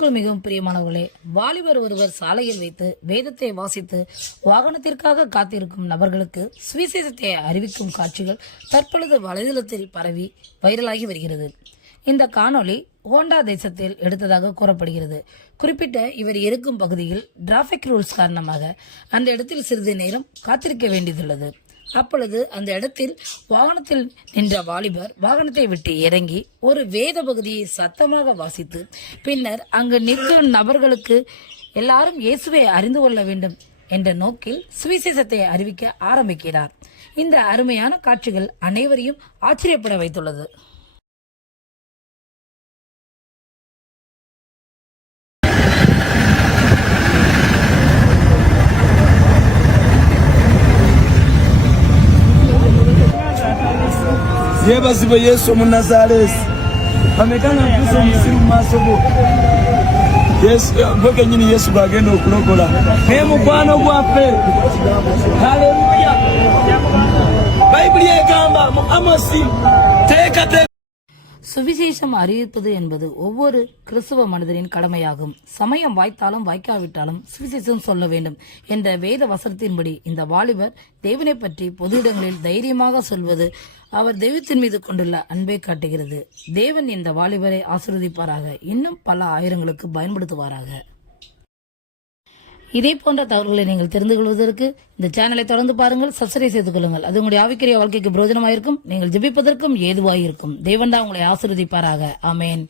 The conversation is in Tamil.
கிறிஸ்துவுக்குள் மிகவும் பிரியமானவர்களே, வாலிபர் ஒருவர் சாலையில் வைத்து வேதத்தை வாசித்து வாகனத்திற்காக காத்திருக்கும் நபர்களுக்கு சுவிசேஷத்தை அறிவிக்கும் காட்சிகள் தற்பொழுது வலைதளத்தில் பரவி வைரலாகி வருகிறது. இந்த காணொளி ஹோண்டா தேசத்தில் எடுத்ததாக கூறப்படுகிறது. குறிப்பிட்ட இவர் இருக்கும் பகுதியில் டிராபிக் ரூல்ஸ் காரணமாக அந்த இடத்தில் சிறிது நேரம் காத்திருக்க வேண்டியதுள்ளது. அப்பொழுது அந்த இடத்தில் வாகனத்தில் நின்ற வாலிபர் வாகனத்தை விட்டு இறங்கி ஒரு வேத பகுதியை சத்தமாக வாசித்து பின்னர் அங்கு நிற்கும் நபர்களுக்கு எல்லாரும் இயேசுவை அறிந்து கொள்ள வேண்டும் என்ற நோக்கில் சுவிசேஷத்தை அறிவிக்க ஆரம்பிக்கிறார். இந்த அருமையான காட்சிகள் அனைவரையும் ஆச்சரியப்பட வைத்துள்ளது. Yebazibe Yesu Munazaresi pamekana mpuso musiru masobo Yesu mboke nyini Yesu bagenda okulokola nemu bwana gwaffe. Haleluya. Baibuli egamba mu Amosi teka சுவிசேஷம் அறிவிப்பது என்பது ஒவ்வொரு கிறிஸ்துவ மனிதரின் கடமையாகும். சமயம் வாய்த்தாலும் வாய்க்காவிட்டாலும் சுவிசேஷம் சொல்ல வேண்டும் என்ற வேத வசனத்தின்படி இந்த வாலிபர் தேவனை பற்றி பொது இடங்களில் தைரியமாக சொல்வது அவர் தெய்வத்தின் மீது கொண்டுள்ள அன்பை காட்டுகிறது. தேவன் இந்த வாலிபரை ஆசீர்வதிப்பாராக, இன்னும் பல ஆயிரங்களுக்கு பயன்படுத்துவாராக. இதே போன்ற தகவல்களை நீங்கள் தெரிந்து கொள்வதற்கு இந்த சேனலை தொடர்ந்து பாருங்கள், சப்ஸ்கிரைப் செய்து கொள்ளுங்கள். அது உங்களுடைய ஆவிக்குரிய வாழ்க்கைக்கு பிரயோஜனமாயிருக்கும். நீங்கள் ஜெபிப்பதற்கும் ஏதுவாயிருக்கும். தேவன் தான் உங்களை ஆசீர்வதிப்பாராக. ஆமென்.